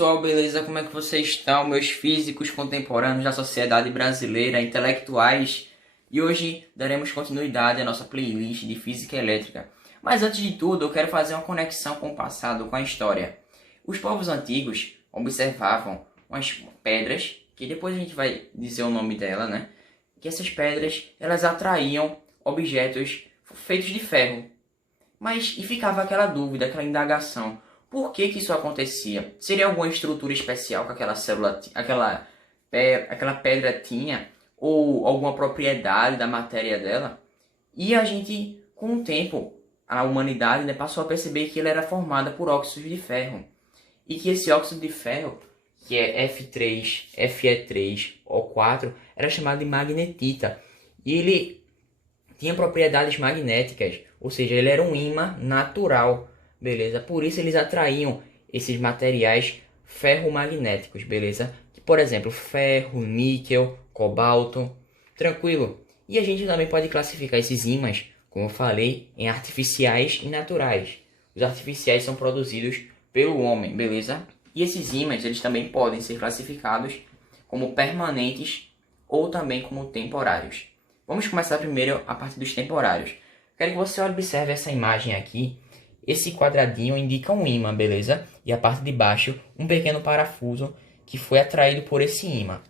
Pessoal, beleza? Como é que vocês estão, meus físicos contemporâneos da sociedade brasileira, intelectuais? E hoje daremos continuidade à nossa playlist de física elétrica. Mas antes de tudo, eu quero fazer uma conexão com o passado, com a história. Os povos antigos observavam umas pedras, que depois a gente vai dizer o nome dela, né? Que essas pedras, elas atraíam objetos feitos de ferro. E ficava aquela dúvida, aquela indagação. Por que isso acontecia? Seria alguma estrutura especial que aquela célula, aquela pedra tinha? Ou alguma propriedade da matéria dela? E a gente, com o tempo, a humanidade, né, passou a perceber que ela era formada por óxidos de ferro. E que esse óxido de ferro, que é F3, Fe3O4, era chamado de magnetita. E ele tinha propriedades magnéticas, ou seja, ele era um ímã natural. Beleza? Por isso eles atraíam esses materiais ferromagnéticos, beleza? Por exemplo, ferro, níquel, cobalto, tranquilo. E a gente também pode classificar esses ímãs, como eu falei, em artificiais e naturais. Os artificiais são produzidos pelo homem, beleza? E esses ímãs, eles também podem ser classificados como permanentes ou também como temporários. Vamos começar primeiro a partir dos temporários. Quero que você observe essa imagem aqui. Esse quadradinho indica um ímã, beleza? E a parte de baixo, um pequeno parafuso que foi atraído por esse ímã.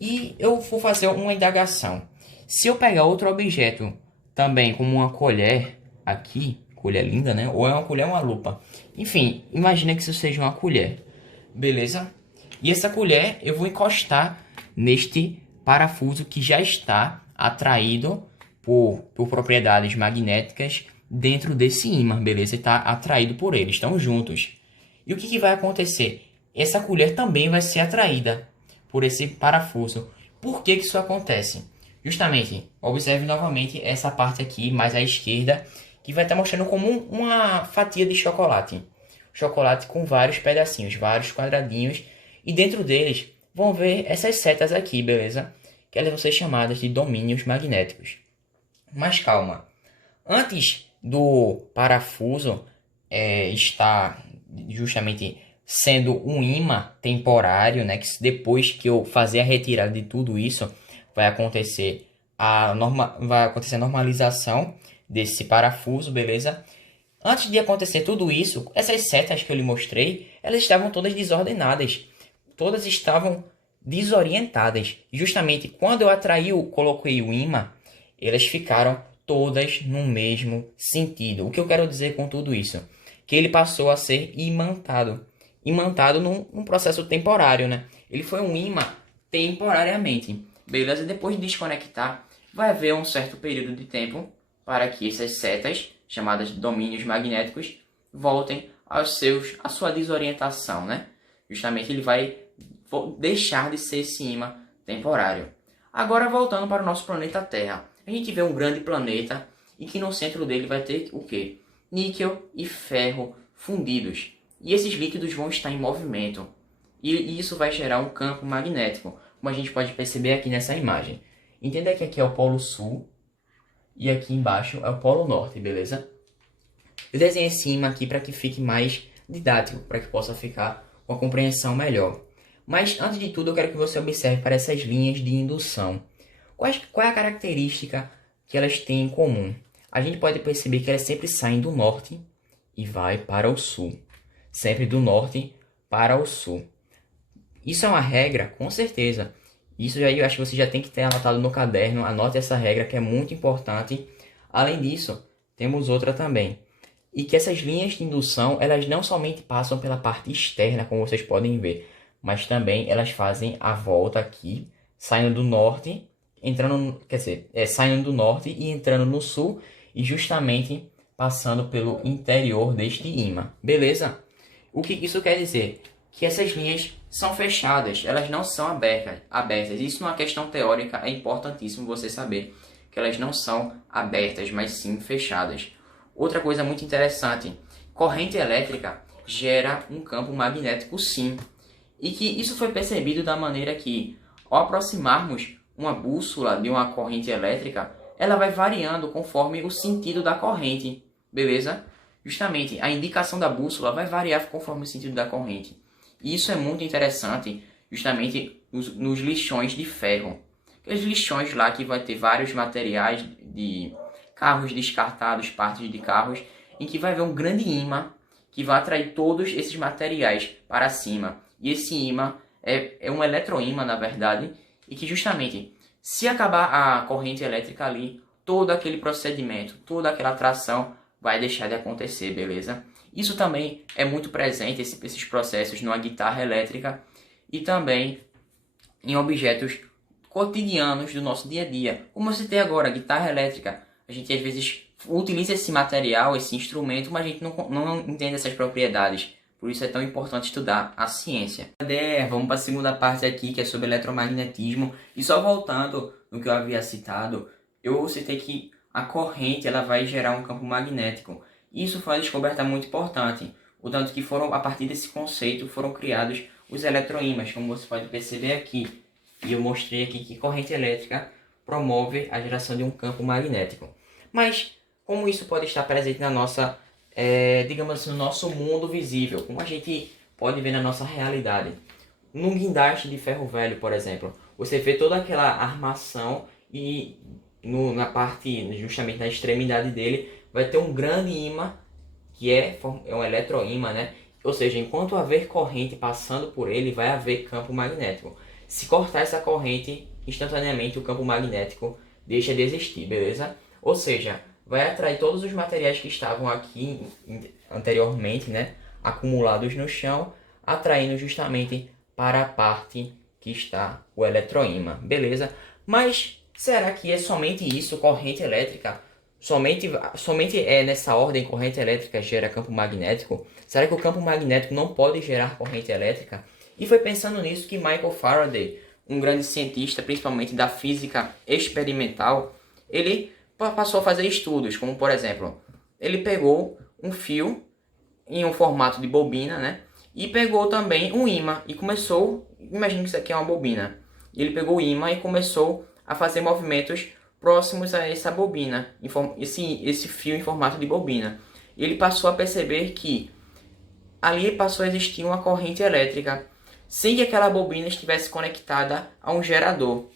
E eu vou fazer uma indagação. Se eu pegar outro objeto, também como uma colher, aqui, colher linda, né? Ou é uma colher ou uma lupa. Enfim, imagina que isso seja uma colher, beleza? E essa colher eu vou encostar neste parafuso que já está atraído por propriedades magnéticas dentro desse ímã, beleza? E está atraído por eles, estão juntos. E o que vai acontecer? Essa colher também vai ser atraída por esse parafuso. Por que isso acontece? Justamente, observe novamente essa parte aqui, mais à esquerda, que vai estar mostrando como uma fatia de chocolate. Chocolate com vários pedacinhos, vários quadradinhos. E dentro deles vão ver essas setas aqui, beleza? Que elas vão ser chamadas de domínios magnéticos. Mas calma. Antes do parafuso estar justamente sendo um ímã temporário, né? Que depois que eu fazer a retirada de tudo isso, vai acontecer a normalização desse parafuso, beleza? Antes de acontecer tudo isso, essas setas que eu lhe mostrei, elas estavam todas desordenadas. Todas estavam desorientadas. Justamente quando eu coloquei o ímã, elas ficaram todas no mesmo sentido. O que eu quero dizer com tudo isso? Que ele passou a ser imantado. Imantado num processo temporário, né? Ele foi um ímã temporariamente. Beleza? Depois de desconectar, vai haver um certo período de tempo para que essas setas, chamadas de domínios magnéticos, voltem à sua desorientação, né? Justamente ele vai deixar de ser esse ímã temporário. Agora voltando para o nosso planeta Terra. A gente vê um grande planeta e que no centro dele vai ter o quê? Níquel e ferro fundidos. E esses líquidos vão estar em movimento. E isso vai gerar um campo magnético, como a gente pode perceber aqui nessa imagem. Entenda que aqui é o Polo Sul e aqui embaixo é o Polo Norte, beleza? Eu desenhei esse ímã aqui para que fique mais didático, para que possa ficar uma compreensão melhor. Mas antes de tudo eu quero que você observe para essas linhas de indução. Qual é a característica que elas têm em comum? A gente pode perceber que elas sempre saem do norte e vai para o sul. Sempre do norte para o sul. Isso é uma regra? Com certeza. Isso aí eu acho que você já tem que ter anotado no caderno. Anote essa regra que é muito importante. Além disso, temos outra também. E que essas linhas de indução, elas não somente passam pela parte externa, como vocês podem ver, mas também elas fazem a volta aqui, saindo do norte, saindo do norte e entrando no sul e justamente passando pelo interior deste ímã. Beleza? O que isso quer dizer? Que essas linhas são fechadas, elas não são abertas. Isso numa questão teórica é importantíssimo você saber que elas não são abertas, mas sim fechadas. Outra coisa muito interessante, corrente elétrica gera um campo magnético sim. E que isso foi percebido da maneira que, ao aproximarmos uma bússola de uma corrente elétrica, ela vai variando conforme o sentido da corrente, beleza? Justamente, a indicação da bússola vai variar conforme o sentido da corrente. E isso é muito interessante justamente nos lixões de ferro. Aqueles lixões lá que vai ter vários materiais de carros descartados, partes de carros, em que vai haver um grande ímã que vai atrair todos esses materiais para cima. E esse ímã é um eletroímã, na verdade, e que justamente, se acabar a corrente elétrica ali, todo aquele procedimento, toda aquela atração vai deixar de acontecer, beleza? Isso também é muito presente, esses processos, numa guitarra elétrica e também em objetos cotidianos do nosso dia a dia. Como você tem agora a guitarra elétrica, a gente às vezes utiliza esse material, esse instrumento, mas a gente não entende essas propriedades. Por isso é tão importante estudar a ciência. Vamos para a segunda parte aqui, que é sobre eletromagnetismo. E só voltando no que eu havia citado, eu citei que a corrente ela vai gerar um campo magnético. Isso foi uma descoberta muito importante. O tanto que a partir desse conceito, foram criados os eletroímãs, como você pode perceber aqui. E eu mostrei aqui que corrente elétrica promove a geração de um campo magnético. Mas como isso pode estar presente na nossa, digamos assim, no nosso mundo visível? Como a gente pode ver na nossa realidade? Num guindaste de ferro velho, por exemplo, você vê toda aquela armação e na parte, justamente na extremidade dele, vai ter um grande ímã, que é um eletroímã, né? Ou seja, enquanto haver corrente passando por ele, vai haver campo magnético. Se cortar essa corrente, instantaneamente o campo magnético deixa de existir, beleza? Ou seja, vai atrair todos os materiais que estavam aqui anteriormente, né, acumulados no chão, atraindo justamente para a parte que está o eletroímã, beleza? Mas será que é somente isso, corrente elétrica? Somente é nessa ordem corrente elétrica gera campo magnético? Será que o campo magnético não pode gerar corrente elétrica? E foi pensando nisso que Michael Faraday, um grande cientista, principalmente da física experimental, ele passou a fazer estudos, como por exemplo, ele pegou um fio em um formato de bobina, né? E pegou também um ímã e começou, imagine que isso aqui é uma bobina, e ele pegou o ímã e começou a fazer movimentos próximos a essa bobina, esse fio em formato de bobina. E ele passou a perceber que ali passou a existir uma corrente elétrica, sem que aquela bobina estivesse conectada a um gerador.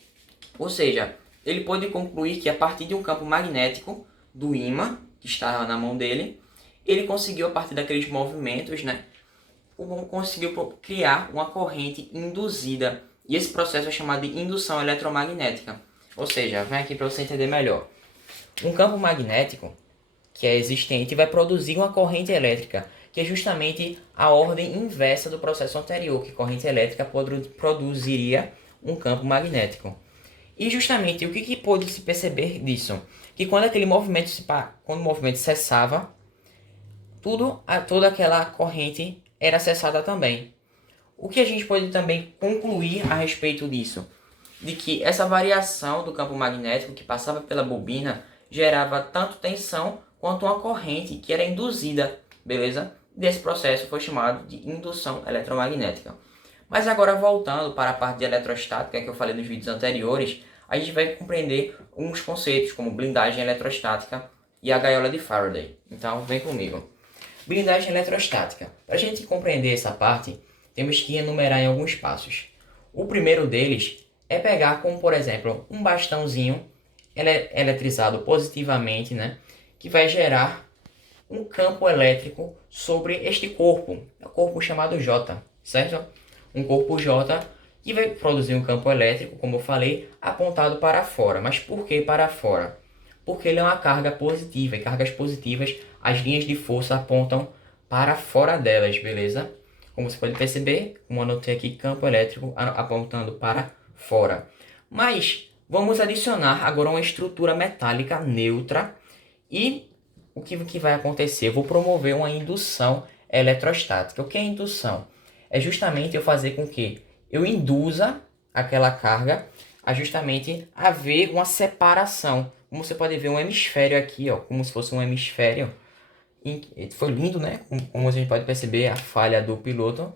Ou seja, ele pôde concluir que a partir de um campo magnético do ímã, que está na mão dele, ele conseguiu, a partir daqueles movimentos, né, conseguiu criar uma corrente induzida. E esse processo é chamado de indução eletromagnética. Ou seja, vem aqui para você entender melhor. Um campo magnético que é existente vai produzir uma corrente elétrica, que é justamente a ordem inversa do processo anterior, que corrente elétrica produziria um campo magnético. E justamente o que pôde se perceber disso? Que quando aquele movimento quando o movimento cessava, toda aquela corrente era cessada também. O que a gente pode também concluir a respeito disso? De que essa variação do campo magnético que passava pela bobina gerava tanto tensão quanto uma corrente que era induzida, beleza? Desse processo foi chamado de indução eletromagnética. Mas agora voltando para a parte de eletrostática que eu falei nos vídeos anteriores, a gente vai compreender uns conceitos como blindagem eletrostática e a gaiola de Faraday. Então vem comigo. Blindagem eletrostática. Para a gente compreender essa parte, temos que enumerar em alguns passos. O primeiro deles é pegar como, por exemplo, um bastãozinho eletrizado positivamente, né, que vai gerar um campo elétrico sobre este corpo, o corpo chamado J, certo? Um corpo J que vai produzir um campo elétrico, como eu falei, apontado para fora. Mas por que para fora? Porque ele é uma carga positiva, e cargas positivas, as linhas de força apontam para fora delas, beleza? Como você pode perceber, como eu anotei aqui, campo elétrico apontando para fora. Mas vamos adicionar agora uma estrutura metálica neutra e o que vai acontecer? Eu vou promover uma indução eletrostática. O que é indução? É justamente eu fazer com que eu induza aquela carga a justamente haver uma separação. Como você pode ver um hemisfério aqui, ó, como se fosse um hemisfério. Foi lindo, né? Como a gente pode perceber a falha do piloto.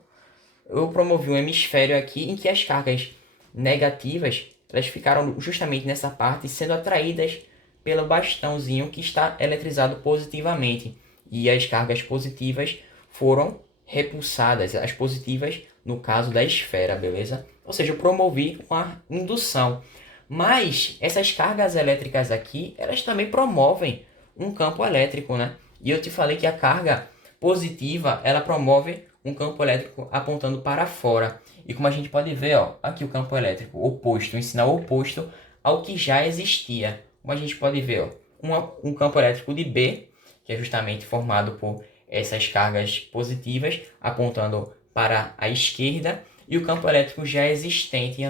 Eu promovi um hemisfério aqui em que as cargas negativas elas ficaram justamente nessa parte sendo atraídas pelo bastãozinho que está eletrizado positivamente. E as cargas positivas foram repulsadas. As positivas no caso da esfera, beleza? Ou seja, eu promovi uma indução. Mas essas cargas elétricas aqui, elas também promovem um campo elétrico, né? E eu te falei que a carga positiva, ela promove um campo elétrico apontando para fora. E como a gente pode ver, ó, aqui o campo elétrico oposto, um sinal oposto ao que já existia. Como a gente pode ver, ó, um campo elétrico de B, que é justamente formado por essas cargas positivas apontando para a esquerda, e o campo elétrico já existente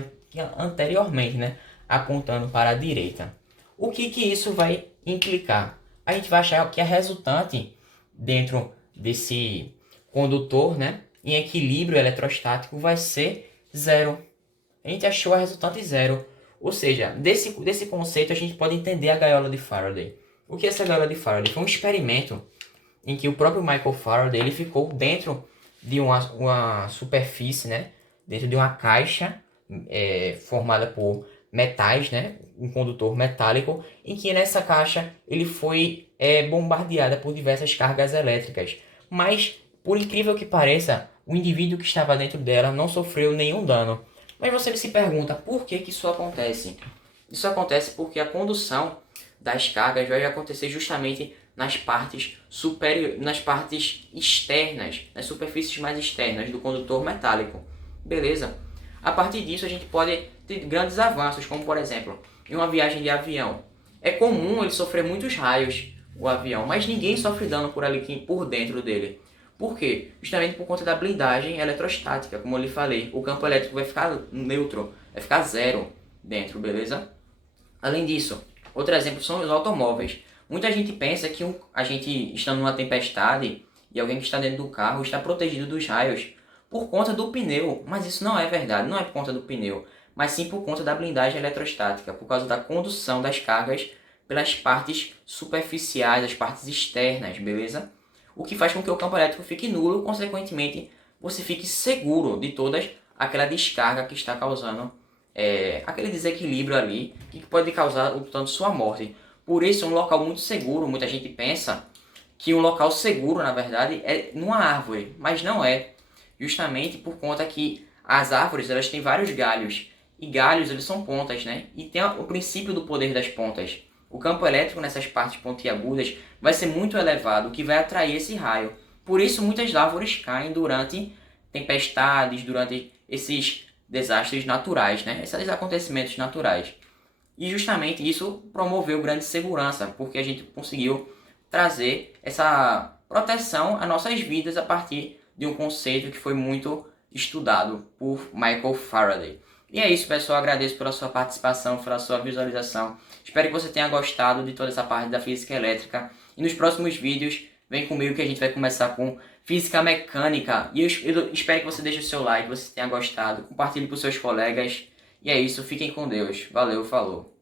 anteriormente, né, apontando para a direita. O que isso vai implicar? A gente vai achar que a resultante dentro desse condutor, né, em equilíbrio eletrostático vai ser zero. A gente achou a resultante zero. Ou seja, desse conceito a gente pode entender a gaiola de Faraday. O que é essa gaiola de Faraday? Foi um experimento em que o próprio Michael Faraday ele ficou dentro de uma superfície, né, dentro de uma caixa formada por metais, né, um condutor metálico, em que nessa caixa ele foi bombardeada por diversas cargas elétricas. Mas, por incrível que pareça, o indivíduo que estava dentro dela não sofreu nenhum dano. Mas você se pergunta por que isso acontece? Isso acontece porque a condução das cargas vai acontecer justamente nas partes nas partes externas, nas superfícies mais externas do condutor metálico. Beleza? A partir disso a gente pode ter grandes avanços, como por exemplo, em uma viagem de avião. É comum ele sofrer muitos raios, o avião, mas ninguém sofre dano por ali por dentro dele. Por quê? Justamente por conta da blindagem eletrostática, como eu lhe falei. O campo elétrico vai ficar neutro, vai ficar zero dentro, beleza? Além disso, outro exemplo são os automóveis. Muita gente pensa que a gente está numa tempestade e alguém que está dentro do carro está protegido dos raios por conta do pneu, mas isso não é verdade, não é por conta do pneu, mas sim por conta da blindagem eletrostática, por causa da condução das cargas pelas partes superficiais, as partes externas, beleza? O que faz com que o campo elétrico fique nulo, consequentemente você fique seguro de toda aquela descarga que está causando aquele desequilíbrio ali, que pode causar, portanto, sua morte. Por isso, é um local muito seguro. Muita gente pensa que um local seguro, na verdade, é numa árvore, mas não é. Justamente por conta que as árvores elas têm vários galhos, e galhos eles são pontas, né? E tem o princípio do poder das pontas. O campo elétrico nessas partes pontiagudas vai ser muito elevado, o que vai atrair esse raio. Por isso, muitas árvores caem durante tempestades, durante esses desastres naturais, né? Esses acontecimentos naturais. E justamente isso promoveu grande segurança, porque a gente conseguiu trazer essa proteção às nossas vidas a partir de um conceito que foi muito estudado por Michael Faraday. E é isso, pessoal. Agradeço pela sua participação, pela sua visualização. Espero que você tenha gostado de toda essa parte da física elétrica. E nos próximos vídeos, vem comigo que a gente vai começar com física mecânica. E eu espero que você deixe o seu like, que você tenha gostado. Compartilhe com seus colegas. E é isso. Fiquem com Deus. Valeu, falou.